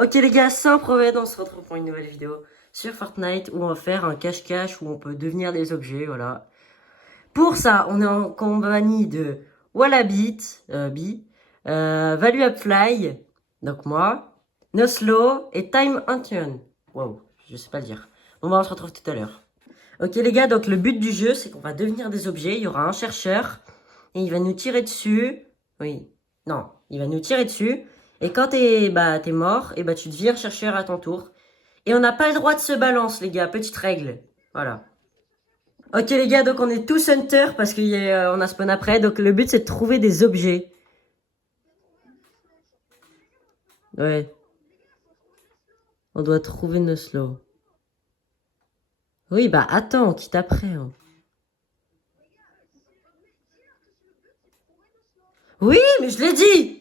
Ok les gars, c'est Improved, on se retrouve pour une nouvelle vidéo sur Fortnite où on va faire un cache-cache où on peut devenir des objets, voilà. Pour ça, on est en compagnie de Wallaby, Value Up Fly, donc moi, Noslow et Time Antion. Wow, je sais pas le dire. Bon bah on se retrouve tout à l'heure. Ok les gars, donc le but du jeu c'est qu'on va devenir des objets, il y aura un chercheur et il va nous tirer dessus. Oui, non, il va nous tirer dessus. Et quand t'es mort, et bah tu deviens chercheur à ton tour. Et on n'a pas le droit de se balance, les gars. Petite règle. Voilà. Ok, les gars, donc on est tous hunter parce qu'on a spawn après. Donc le but, c'est de trouver des objets. Ouais. On doit trouver nos slows. Oui, bah attends, on quitte après. Hein. Oui, mais je l'ai dit.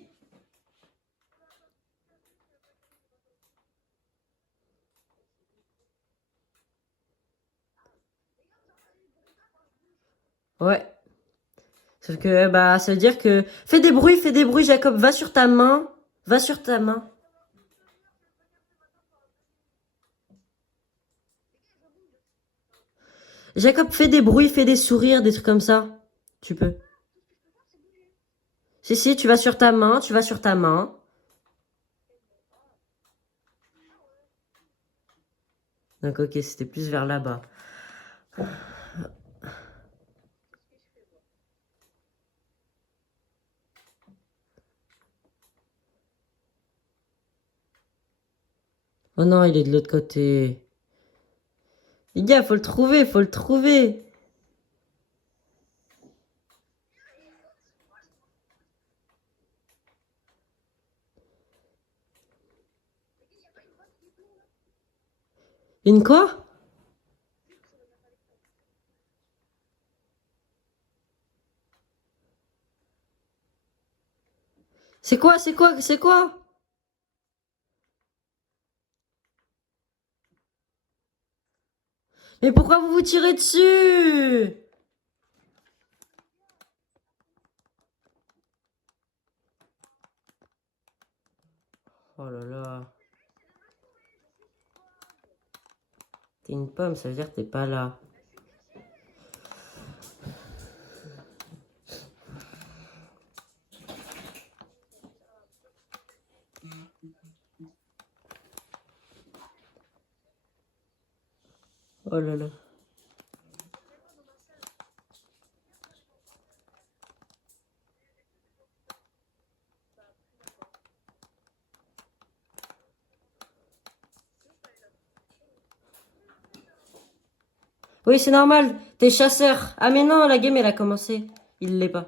Ouais. Sauf que, bah, ça veut dire que... fais des bruits, Jacob. Va sur ta main. Va sur ta main. Jacob, fais des bruits, fais des sourires, des trucs comme ça. Tu peux. Si, tu vas sur ta main, tu vas sur ta main. Donc, ok, c'était plus vers là-bas. Oh non, il est de l'autre côté. Les gars, faut le trouver, faut le trouver. Une quoi? C'est quoi, c'est quoi, c'est quoi? Mais pourquoi vous vous tirez dessus? Oh là là. T'es une pomme, ça veut dire que t'es pas là. Oh là là. Oui, c'est normal, t'es chasseur. Ah mais non, la game elle a commencé. Il l'est pas.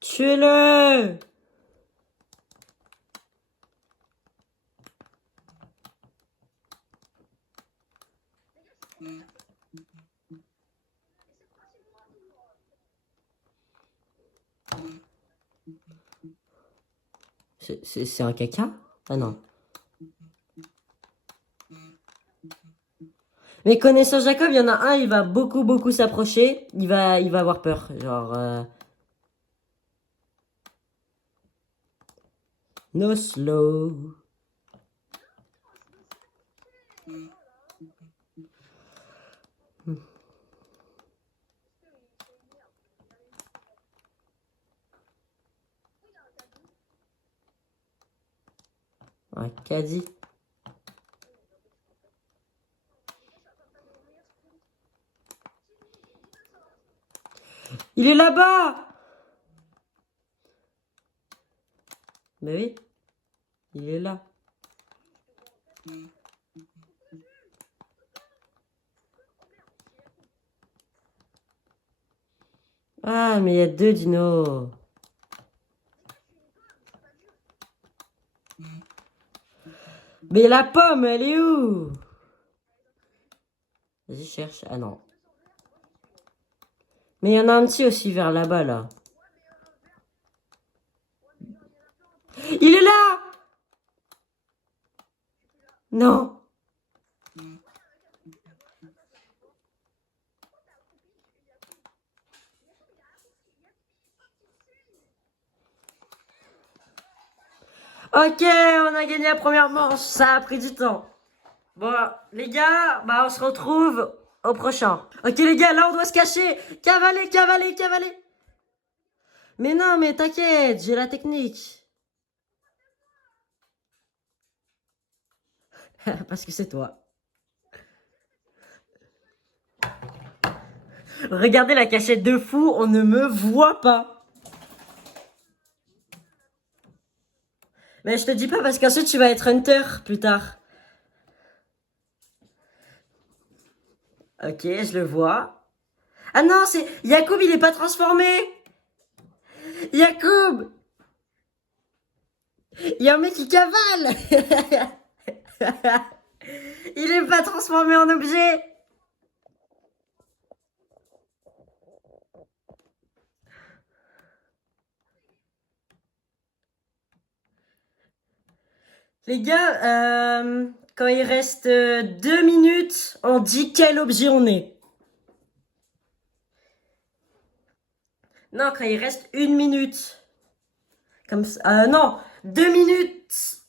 Tuez-le! C'est un caca? Ah non. Mais connaissant Jacob, il y en a un, il va beaucoup s'approcher. Il va avoir peur. Genre, no slow. Un caddie. Il est là-bas! Mais oui, il est là. Ah, mais il y a deux dinos. Mais la pomme, elle est où? Vas-y, cherche. Ah non. Mais il y en a un petit aussi vers là-bas, là. Il est là! Non. Ok, on a gagné la première manche. Ça a pris du temps. Bon, les gars, bah on se retrouve au prochain. Ok les gars, là on doit se cacher. Cavaler, cavaler, cavaler. Mais non, mais t'inquiète, j'ai la technique. Parce que c'est toi. Regardez la cachette de fou, on ne me voit pas. Mais je te dis pas parce qu'ensuite tu vas être hunter plus tard. Ok, je le vois. Ah non, c'est... Yacoub, il est pas transformé. Yacoub, il y a un mec qui cavale. Il est pas transformé en objet. Les gars, quand il reste 2 minutes, on dit quel objet on est. Non, quand il reste 1 minute. Comme ça. Non, 2 minutes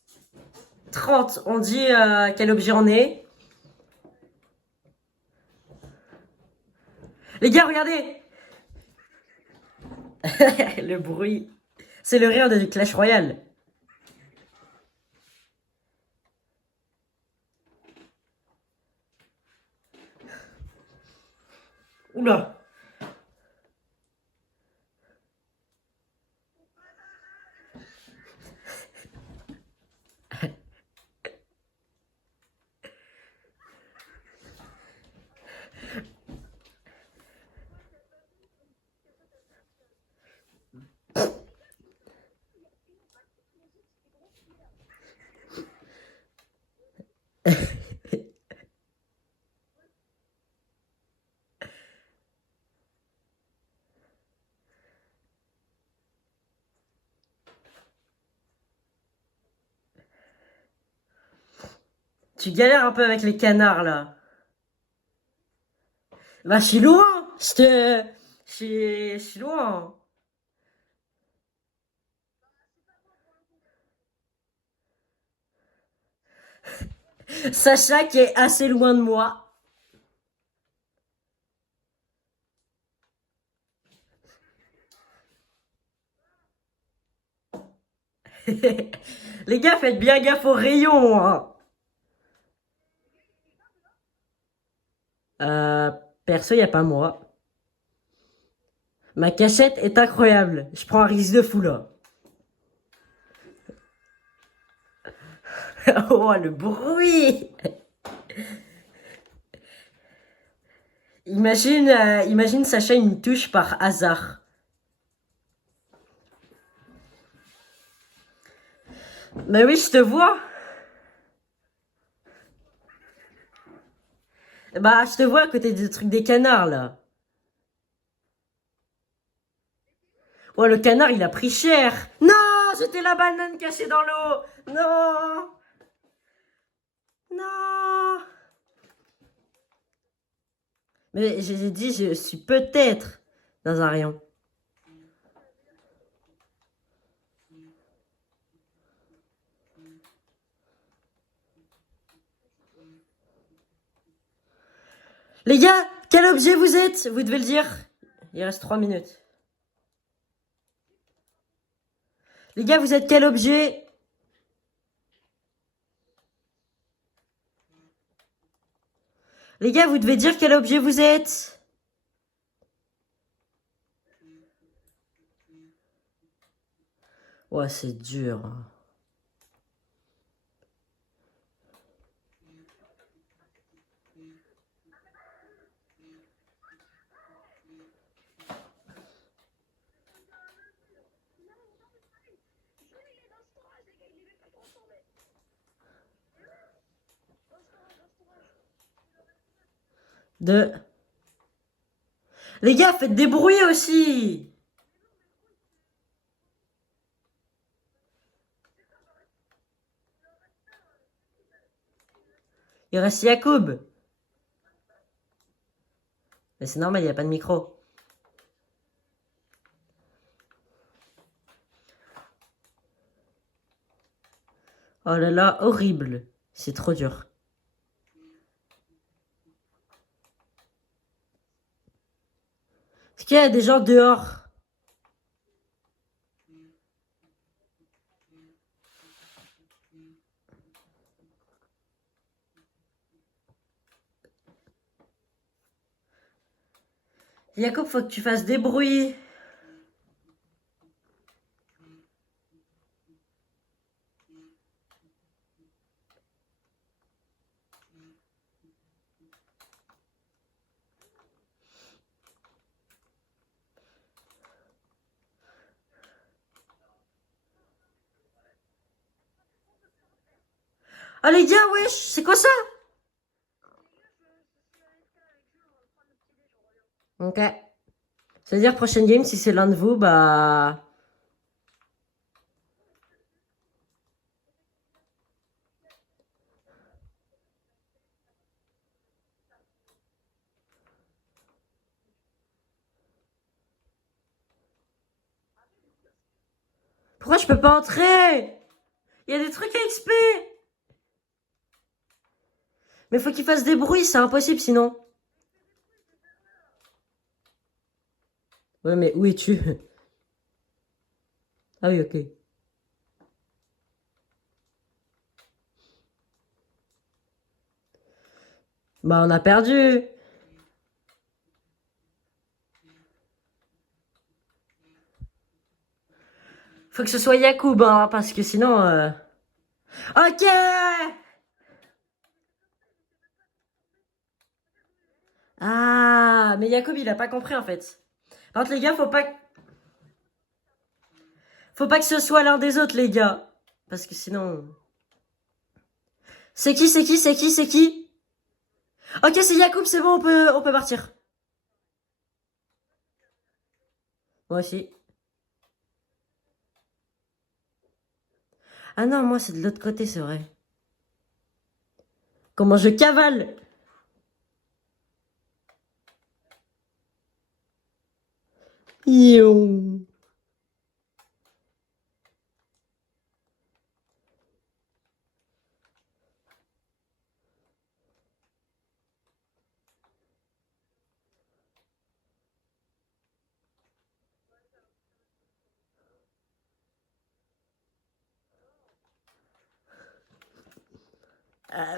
30, on dit quel objet on est. Les gars, regardez. Le bruit. C'est le rire de Clash Royale. Oula. Tu galères un peu avec les canards là. Bah, je suis loin. Je suis loin. Sacha qui est assez loin de moi. Les gars, faites bien gaffe aux rayons, hein. Euh, Perso, y a pas moi. Ma cachette est incroyable. Je prends un risque de fou là. Oh, le bruit! Imagine Sacha, il me touche par hasard. Mais oui, je te vois. Bah, je te vois à côté du truc des canards là. Oh, le canard, il a pris cher. Non, c'était la banane cachée dans l'eau. Non, non. Mais j'ai dit, je suis peut-être dans un rayon. Les gars, quel objet vous êtes? Vous devez le dire. Il reste 3 minutes. Les gars, vous êtes quel objet? Les gars, vous devez dire quel objet vous êtes. Ouais, c'est dur. De... Les gars, faites des bruits aussi. Il reste Yacoub. Mais c'est normal, il n'y a pas de micro. Oh là là, horrible. C'est trop dur. Est-ce qu'il y a des gens dehors? Jacob, faut que tu fasses des bruits. Ah les gars, wesh, c'est quoi ça? Ok. C'est-à-dire, prochaine game, si c'est l'un de vous, bah... Pourquoi je peux pas entrer? Il y a des trucs à XP. Mais faut qu'il fasse des bruits, c'est impossible sinon. Ouais, mais où es-tu? Ah oui, ok. Bah, on a perdu. Faut que ce soit Yacoub, hein, parce que sinon... Ok. Ah, mais Yacoub, il a pas compris, en fait. Par contre, les gars, faut pas que ce soit l'un des autres, les gars. Parce que sinon... C'est qui, c'est qui, c'est qui, c'est qui? Ok, c'est Yacoub, c'est bon, on peut partir. Moi aussi. Ah non, moi, c'est de l'autre côté, c'est vrai. Comment je cavale? Iou.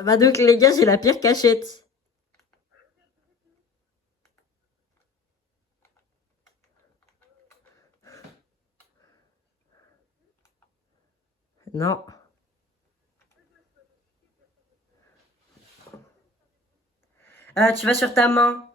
Bah donc, les gars, j'ai la pire cachette. Non. Tu vas sur ta main.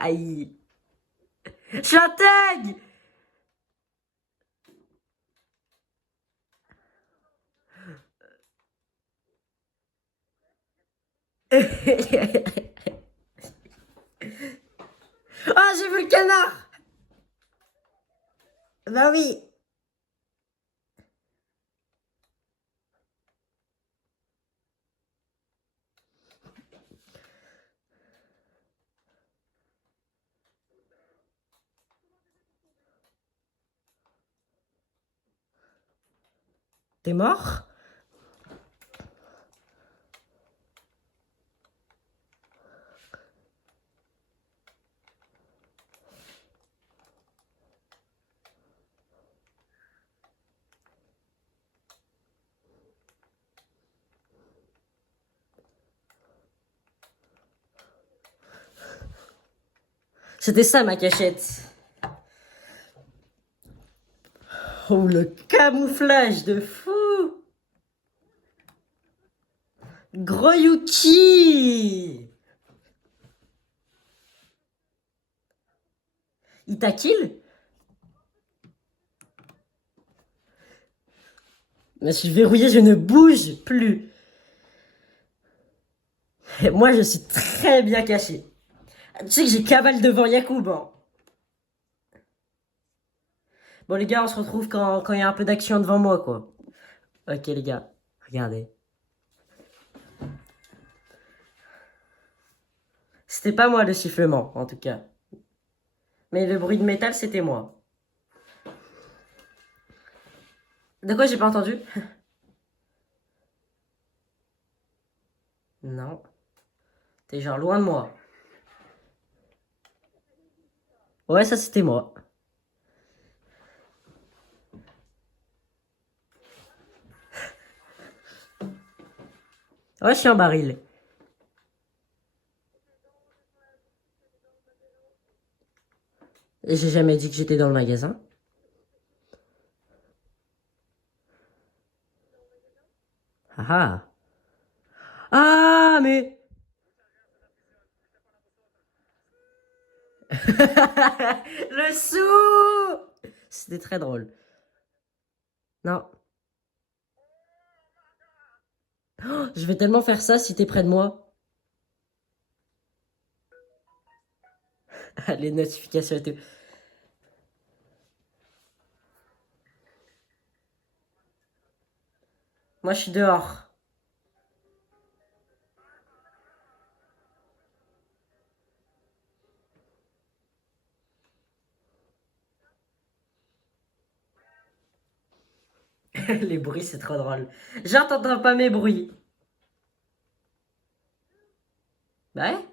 Aïe. Je suis un tag. Ah, j'ai vu le canard. Bah oui. T'es mort? C'était ça ma cachette. Oh, le camouflage de fou. Gros Yuki. Il t'a kill? Mais je suis verrouillée, je ne bouge plus. Et moi, je suis très bien caché. Tu sais que j'ai cavale devant Yacoub, hein. Bon, les gars, on se retrouve quand il y a un peu d'action devant moi, quoi. Ok, les gars, regardez. C'était pas moi le sifflement, en tout cas. Mais le bruit de métal, c'était moi. De quoi j'ai pas entendu? Non. T'es genre loin de moi. Ouais, ça c'était moi. Ouais, je suis en baril. Et j'ai jamais dit que j'étais dans le magasin. Ah ah. Ah, mais... Le sou! C'était très drôle. Non. Oh, je vais tellement faire ça si t'es près de moi. Les notifications et tout. Moi, je suis dehors. Les bruits, c'est trop drôle. J'entends pas mes bruits. Bah ouais.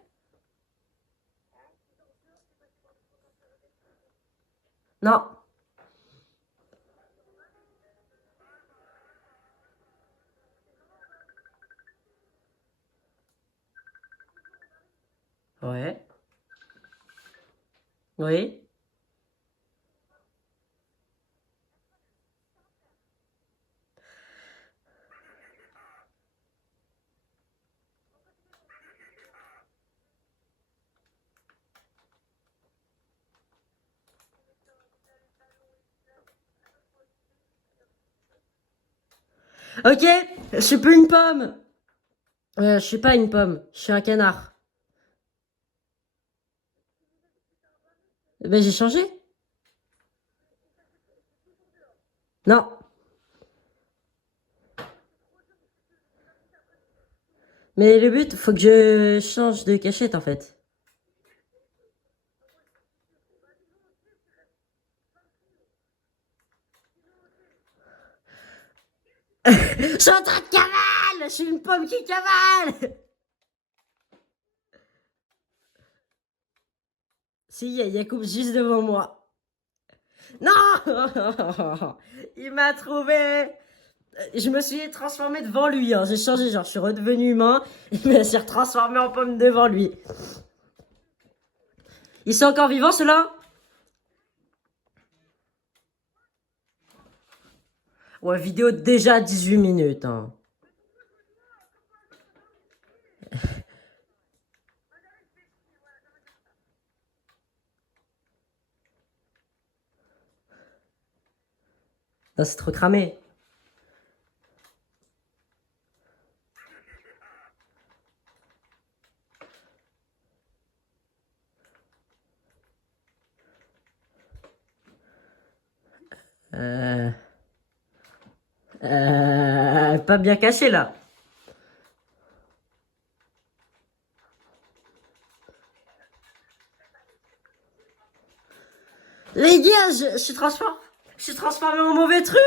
Non. Ouais. Oui. Ok, je suis plus une pomme. Je suis pas une pomme, je suis un canard. Ben j'ai changé. Non. Mais le but, faut que je change de cachette en fait. Je suis en train de cavale. Je suis une pomme qui cavale. Si, il y a Yacoub juste devant moi. Non. Il m'a trouvé. Je me suis transformé devant lui. Hein. J'ai changé, genre je suis redevenu humain. Il me s'est transformé en pomme devant lui. Ils sont encore vivants ceux-là? Ouais, vidéo déjà 18 minutes. Hein. Non, c'est trop cramé. Euh... Pas bien caché là. Les gars, je suis transformé en mauvais truc.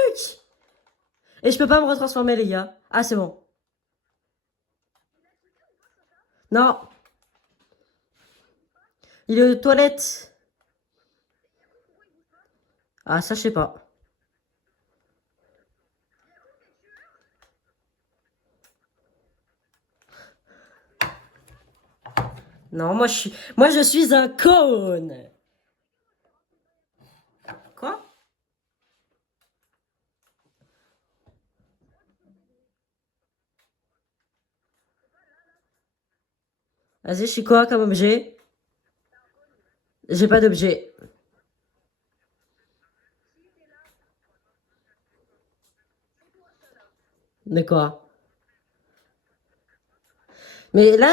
Et je peux pas me retransformer, les gars. Ah, c'est bon. Non, il est aux toilettes. Ah, ça, je sais pas. Non, moi, je suis un cône. Quoi? Vas-y, je suis quoi comme objet? J'ai pas d'objet. De quoi? Mais là,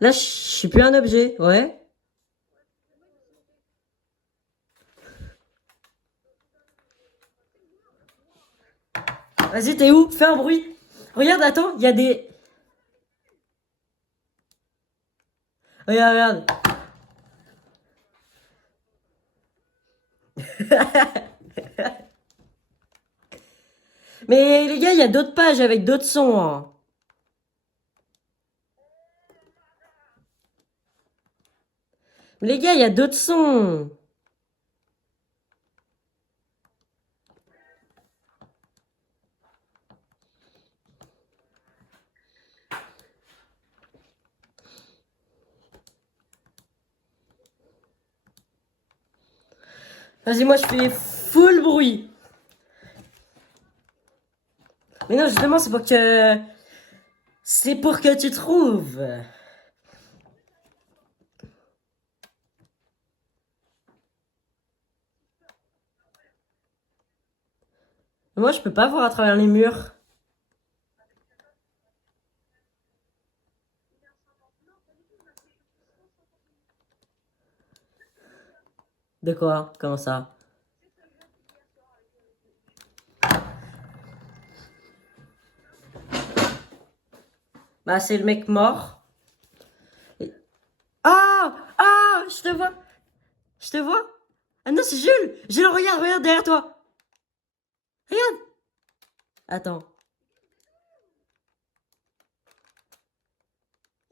je suis plus un objet, ouais. Vas-y, t'es où? Fais un bruit. Regarde, attends, il y a des... Regarde, regarde. Mais les gars, il y a d'autres pages avec d'autres sons, hein. Les gars, il y a d'autres sons. Vas-y, moi, je fais full bruit. Mais non, justement, c'est pour que... C'est pour que tu trouves. Moi, je peux pas voir à travers les murs. De quoi? Comment ça? Bah, c'est le mec mort. Ah! Ah! Je te vois! Je te vois? Ah non, c'est Jules! Jules, regarde, regarde derrière toi! Regarde! Attends.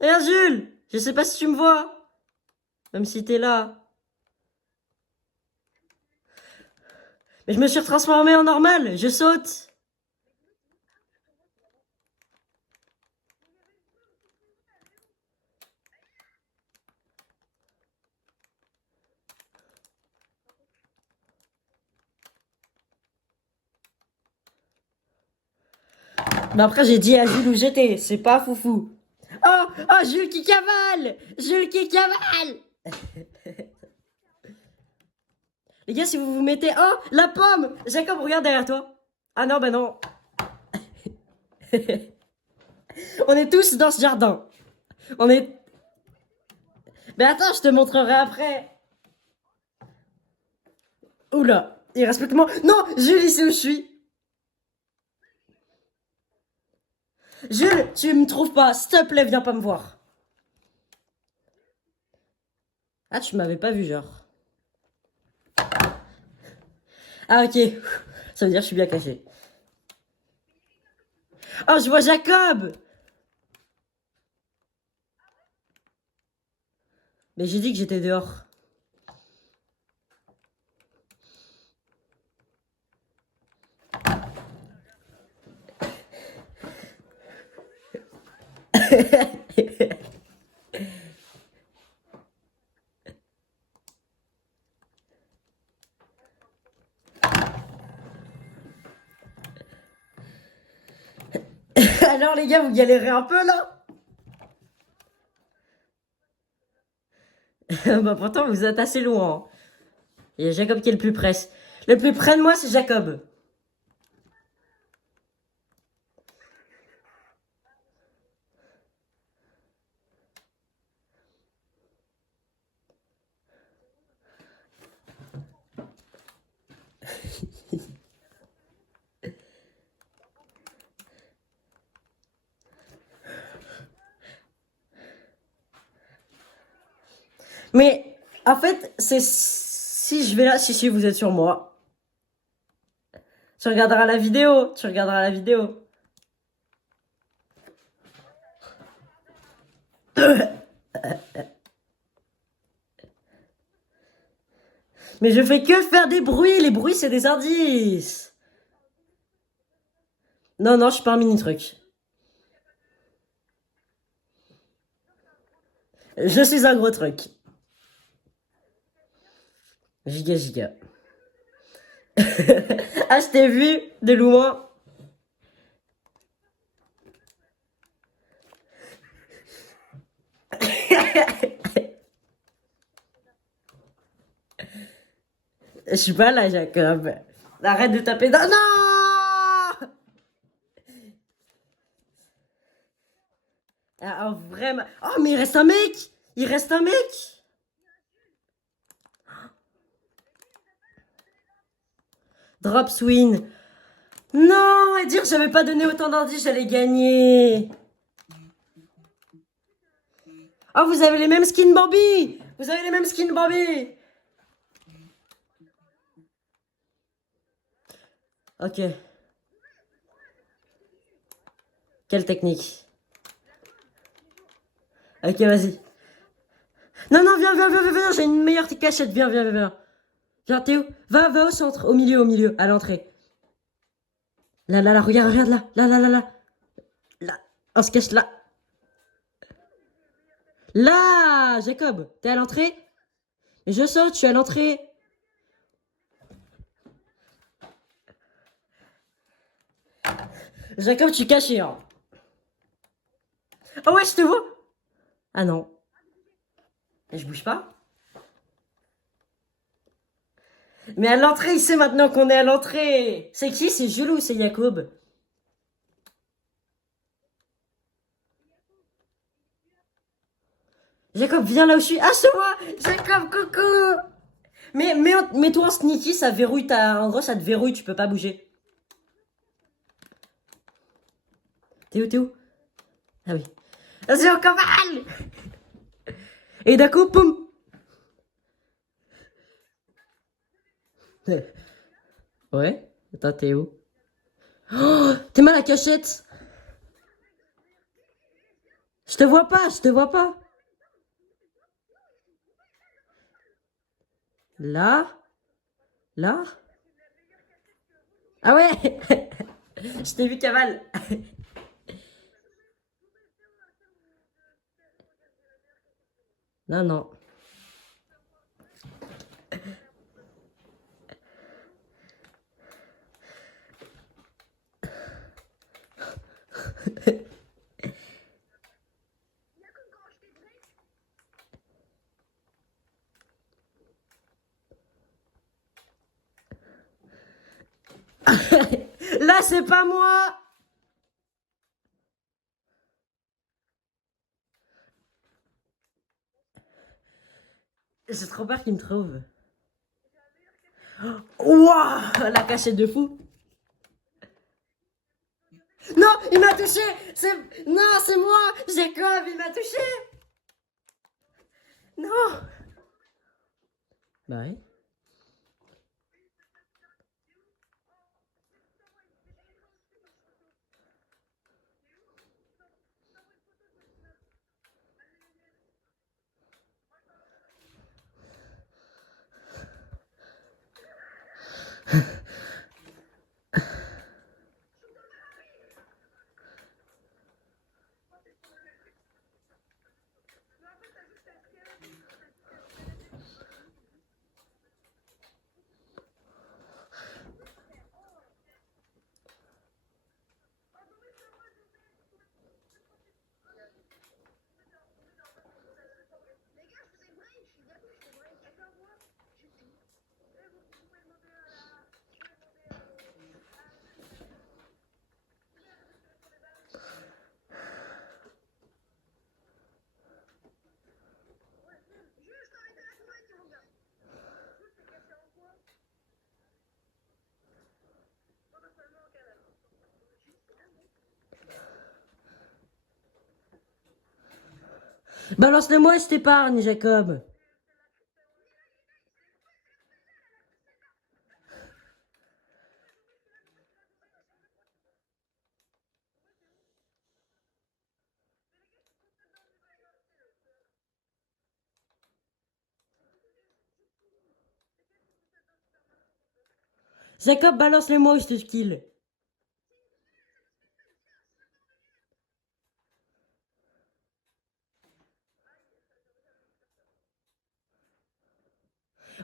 Regarde, Jules! Je sais pas si tu me vois. Même si t'es là. Mais je me suis transformé en normal. Je saute. Mais après, j'ai dit à Jules où j'étais. C'est pas foufou. Oh! Oh, Jules qui cavale! Jules qui cavale! Les gars, si vous vous mettez... Oh! La pomme! Jacob, regarde derrière toi. Ah non, bah non. On est tous dans ce jardin. On est... Mais attends, je te montrerai après. Oula, il respecte moi. Non, Jules, il sait où je suis. Jules, tu me trouves pas. S'il te plaît, viens pas me voir. Ah, tu m'avais pas vu, genre. Ah, ok. Ça veut dire que je suis bien caché. Oh, je vois Jacob. Mais j'ai dit que j'étais dehors. Alors, les gars, vous galérez un peu, là? Bah, pourtant, vous êtes assez loin. Il y a Jacob qui est le plus près. Le plus près de moi, c'est Jacob. Mais, en fait, c'est... Si je vais là... Si, vous êtes sur moi. Tu regarderas la vidéo. Tu regarderas la vidéo. Mais je fais que faire des bruits. Les bruits, c'est des indices. Non, non, je suis pas un mini-truc. Je suis un gros truc. Giga, giga. Ah, je t'ai vu de loin. Je suis pas là, Jacob. Arrête de taper dans... Non! Ah, vraiment... Oh, mais il reste un mec! Il reste un mec! Drop Swing. Non, et dire que j'avais pas donné autant d'indices, j'allais gagner. Oh, vous avez les mêmes skins Bambi. Vous avez les mêmes skins Bambi. Ok. Quelle technique? Ok, vas-y. Non, non, viens, j'ai une meilleure cachette, viens. Viens, Théo, va au centre, au milieu, à l'entrée. Là, regarde, là. On se cache là. Là, Jacob, t'es à l'entrée? Mais je saute, je suis à l'entrée. Jacob, tu es caché, hein. Oh ouais, je te vois. Ah non. Et je bouge pas. Mais à l'entrée, il sait maintenant qu'on est à l'entrée. C'est qui? C'est Jules ou c'est Jacob? Jacob, viens là où je suis. Ah, c'est moi! Jacob, coucou! Mais toi en sneaky, ça verrouille ta. En gros, ça te verrouille, tu peux pas bouger. T'es où? Ah oui. Vas-y, on cavale! Et d'un coup, poum! Ouais? Attends, t'es où? Oh, t'es mal à la cachette! Je te vois pas! Là? Là? Ah ouais! Je t'ai vu cavale! Non, non. Là, c'est pas moi! J'ai trop peur qu'il me trouve. Ouah! La cachette de fou! Non, il m'a touché! Non, c'est moi! Jacob, il m'a touché! Non! Bah ouais. Balance-le-moi, je t'épargne, Jacob. Jacob, balance-le-moi, je te kill.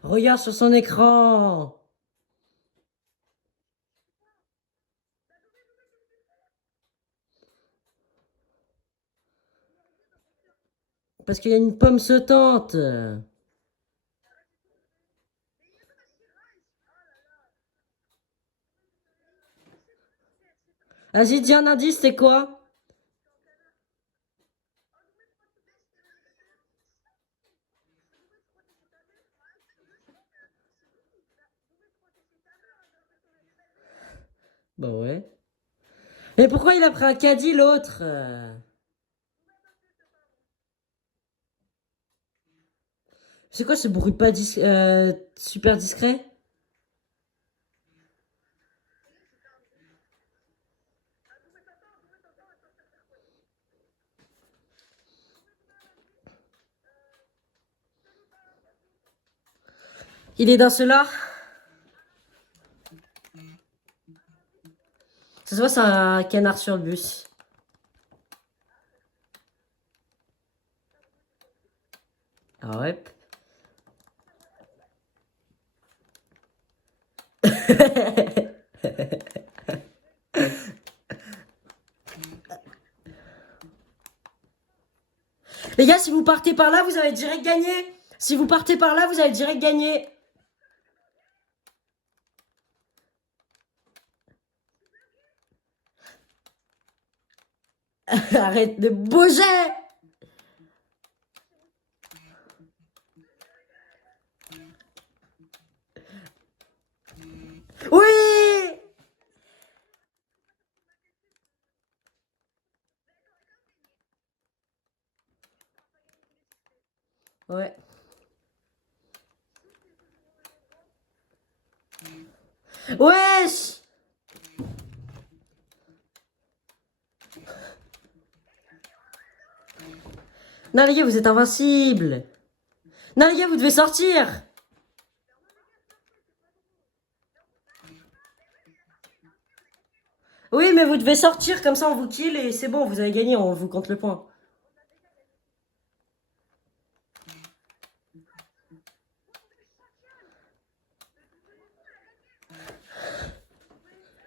Regarde sur son écran. Parce qu'il y a une pomme sautante. Vas-y, dis un indice, c'est quoi? Bah ouais. Mais pourquoi il a pris un caddie l'autre C'est quoi ce bruit pas super discret? Il est dans cela. Ça se voit, c'est un canard sur le bus. Ah ouais. Les gars, si vous partez par là, vous allez direct gagner. Si vous partez par là, vous allez direct gagner. Arrête de bouger. Oui. Ouais. Wesh. Non les gars, vous êtes invincibles. Non les gars, vous devez sortir. Oui, mais vous devez sortir, comme ça on vous kill et c'est bon, vous avez gagné, on vous compte le point.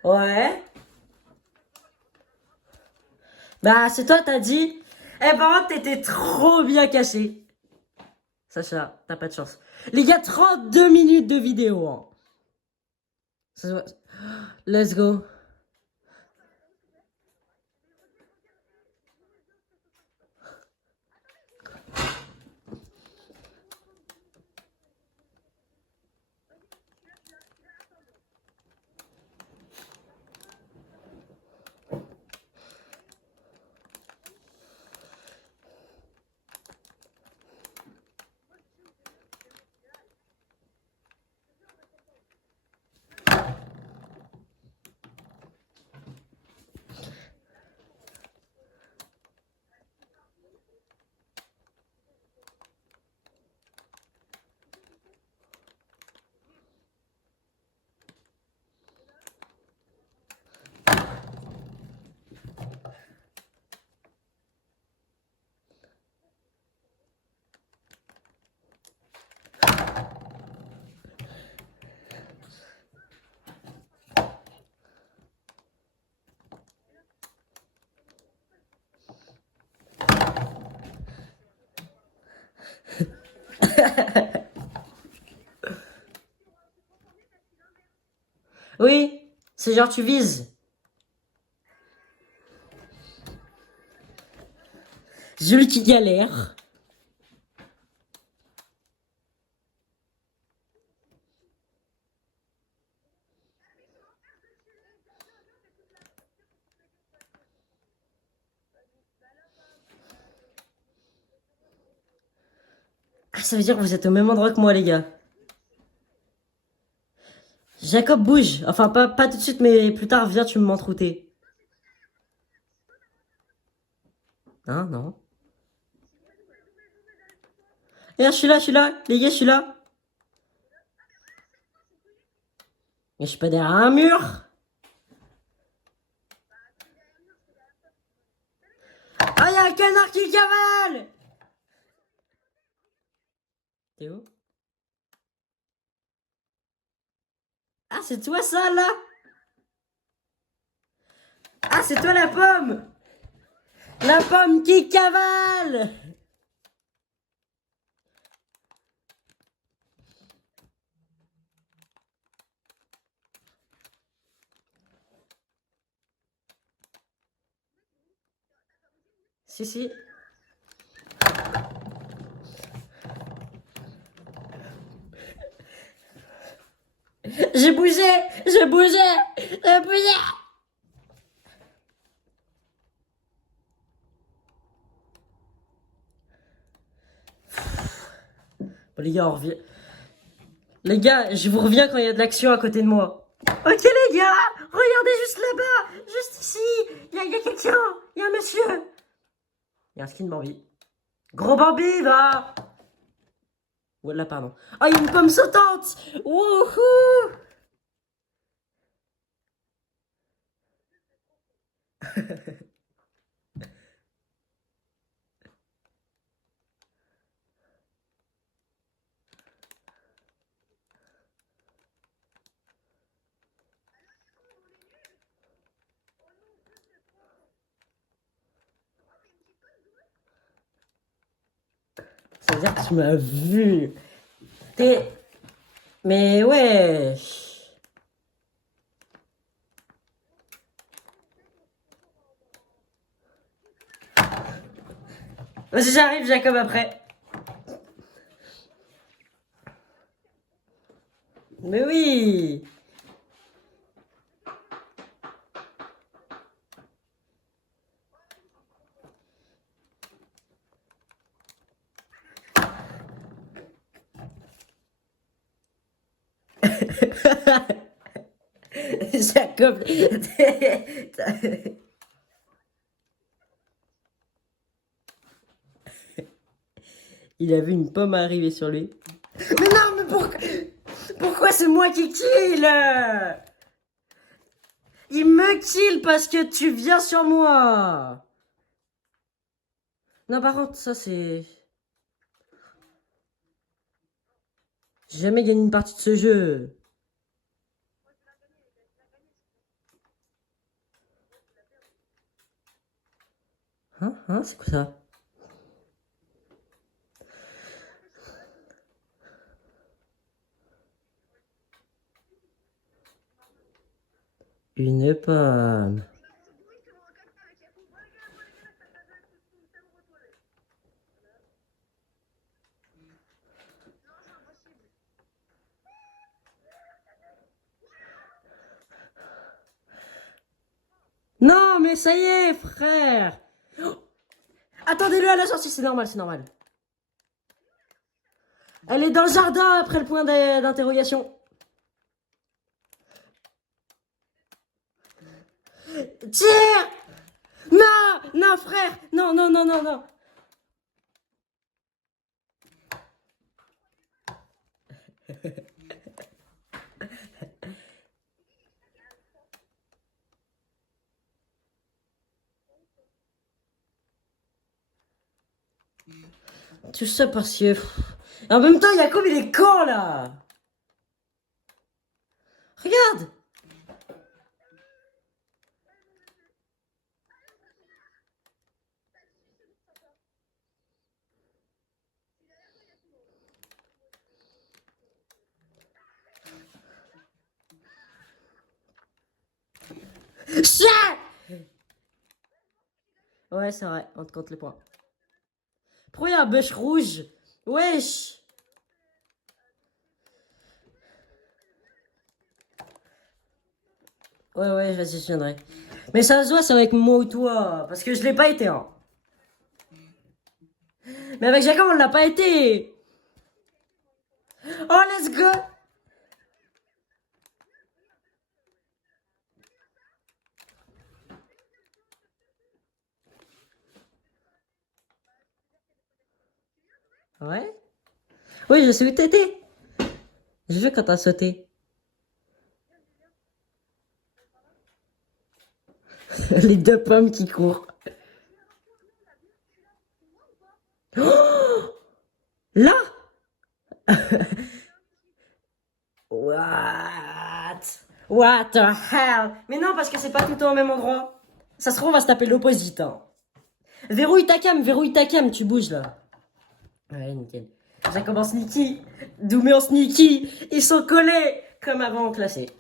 Ouais. Bah, c'est toi, t'as dit. Eh, par contre, t'étais trop bien caché. Sacha, t'as pas de chance. Les gars, 32 minutes de vidéo. Hein. Ça se voit. Let's go. Oui, c'est genre tu vises. Celui qui galère. Ah, ça veut dire que vous êtes au même endroit que moi, les gars. Jacob bouge. Enfin, pas tout de suite, mais plus tard, viens, tu me m'entrouter. Hein, non. Et je suis là, je suis là. Les gars, je suis là. Mais je suis pas derrière un mur. Ah, y a un canard qui cavale. T'es où? Ah, c'est toi ça, là? Ah, c'est toi la pomme. La pomme qui cavale. Si, si. J'ai bougé, j'ai bougé, j'ai bougé. Les gars, on revient. Les gars, je vous reviens quand il y a de l'action à côté de moi. Ok les gars, regardez juste là-bas, juste ici. Il y a quelqu'un, il y a un monsieur. Il y a un skin Bambi. Gros Bambi, va. Voilà, pardon. Ah, il y a une pomme sautante. Wouhou. Ça veut dire que tu m'as vu. T'es... Mais ouais. Vas-y, j'arrive, Jacob, après. Mais oui. Jacob. Il a vu une pomme arriver sur lui. Mais non, mais pourquoi c'est moi qui kill? Il me kill parce que tu viens sur moi. Non, par contre, ça c'est... J'ai jamais gagné une partie de ce jeu. Hein, c'est quoi ça? Une pomme. Non, mais ça y est, frère. Oh, attendez-le à la sortie, c'est normal, c'est normal. Elle est dans le jardin après le point d'interrogation. Tire! Non! Non, frère! Non, non, non, non, non! Tout ça parce que... En même temps, Jacob, il est con, là! Regarde! Chien! Ouais, c'est vrai, on te compte les points. Pourquoi il y a un bush rouge? Wesh! Ouais, vas-y, je viendrai. Mais ça se voit, c'est avec moi ou toi. Parce que je l'ai pas été, hein. Mais avec Jacob, on l'a pas été. Oh, let's go! Ouais? Oui, je sais où t'étais. J'ai vu quand t'as sauté. Les deux pommes qui courent. Oh, là? What? What the hell? Mais non, parce que c'est pas tout le temps au même endroit. Ça se trouve, on va se taper l'opposite, hein. Verrouille ta cam, tu bouges là. Ouais, nickel. Ça commence sneaky. Doumé en sneaky. Ils sont collés comme avant en classé.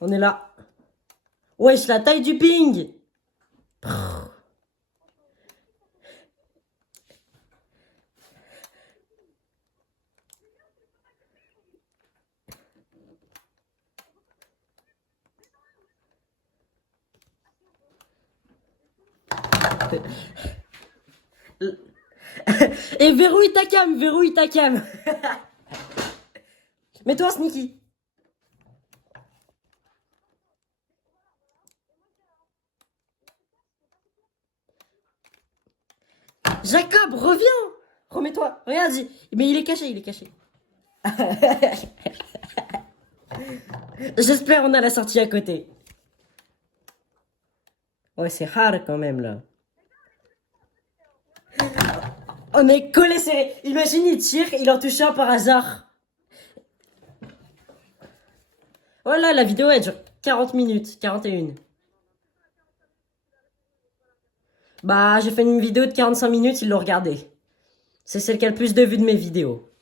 On est là. Wesh, la taille du ping. Et verrouille ta cam. Mets-toi Sneaky. Jacob, reviens. Remets-toi. Regarde, mais il est caché, il est caché. J'espère on a la sortie à côté. Ouais, c'est hard quand même là. On est collé serré. Imagine, il tire, il en touche un par hasard. Voilà, la vidéo elle dure 40 minutes, 41. Bah, j'ai fait une vidéo de 45 minutes, ils l'ont regardé. C'est celle qui a le plus de vues de mes vidéos.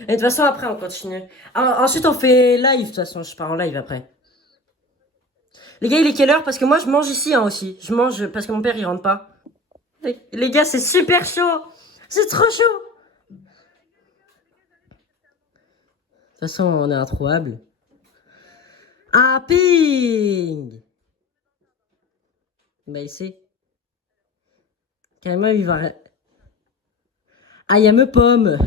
Et de toute façon, après, on continue. Ensuite, on fait live. De toute façon, je pars en live après. Les gars, il est quelle heure? Parce que moi, je mange ici hein, aussi. Je mange parce que mon père, il rentre pas. Les gars, c'est super chaud. C'est trop chaud. De toute façon, on est introuvable. Un ping. Bah, ici. Carrément, il va... Ah, il y a me pomme.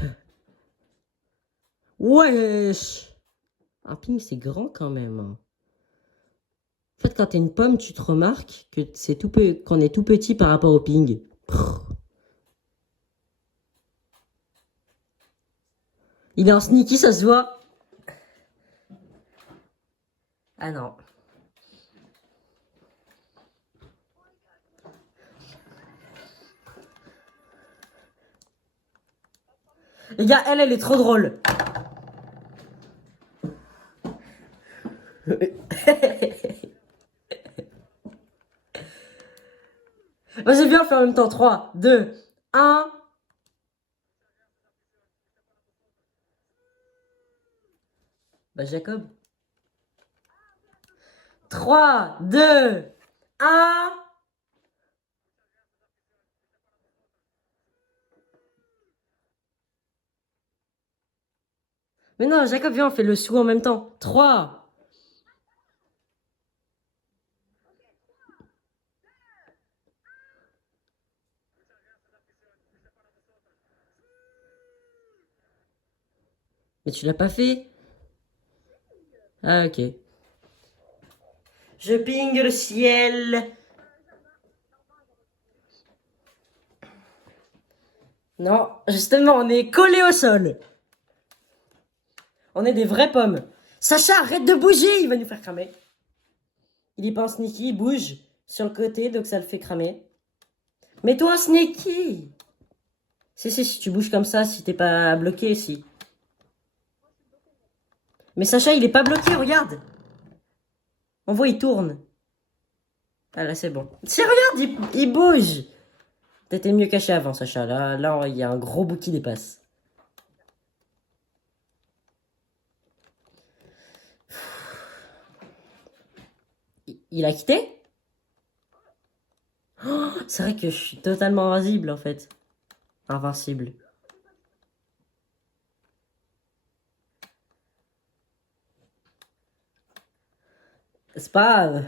Wesh. Un ping, c'est grand quand même. En fait, quand t'es une pomme, tu te remarques que c'est qu'on est tout petit par rapport au ping. Il est en sneaky, ça se voit. Ah non. Les gars, elle est trop drôle. Vas-y, viens, on le fait en même temps. 3, 2, 1. Bah, Jacob. 3, 2, 1. Mais non, Jacob, viens, on fait le sou en même temps. 3. Mais tu l'as pas fait? Ah, ok. Je ping le ciel. Non, justement, on est collé au sol. On est des vraies pommes. Sacha, arrête de bouger, il va nous faire cramer. Il est pas en sneaky, il bouge sur le côté, donc ça le fait cramer. Mets-toi en sneaky. Si tu bouges comme ça, si t'es pas bloqué, si. Mais Sacha, il est pas bloqué, regarde. On voit, il tourne. Ah là, c'est bon. Si, regarde, il bouge. T'étais mieux caché avant, Sacha. Là, il y a un gros bout qui dépasse. Il a quitté? Oh, c'est vrai que je suis totalement invincible, en fait. Invincible. C'est pas grave.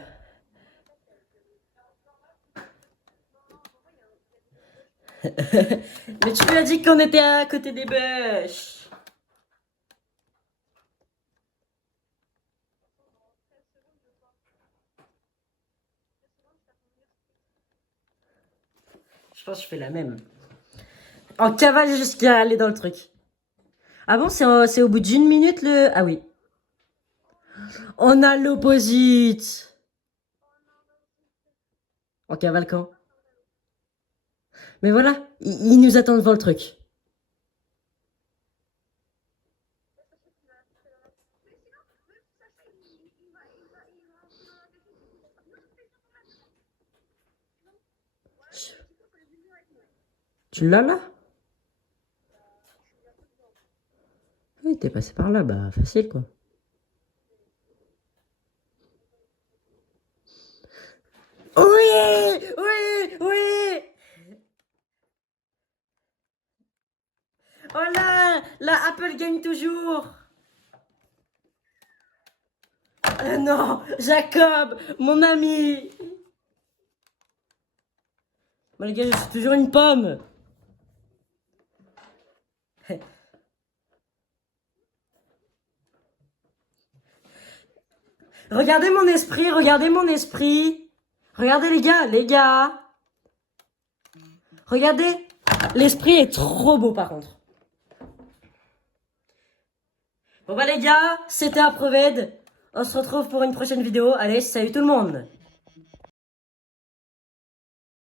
Mais tu lui as dit qu'on était à côté des bûches. Je pense que je fais la même. En cavale jusqu'à aller dans le truc. Ah bon, c'est au bout d'une minute le... Ah oui. On a l'opposite. En cavalcant. Mais voilà, il nous attend devant le truc. Tu l'as là? Oui, t'es passé par là, bah facile quoi. Oui, oui, oui. Oh là, la Apple gagne toujours. Non, Jacob, mon ami. Moi les gars, je suis toujours une pomme. Regardez mon esprit, regardez mon esprit. Regardez les gars. Regardez, l'esprit est trop beau par contre. Bon bah les gars, c'était Approved. On se retrouve pour une prochaine vidéo. Allez, salut tout le monde.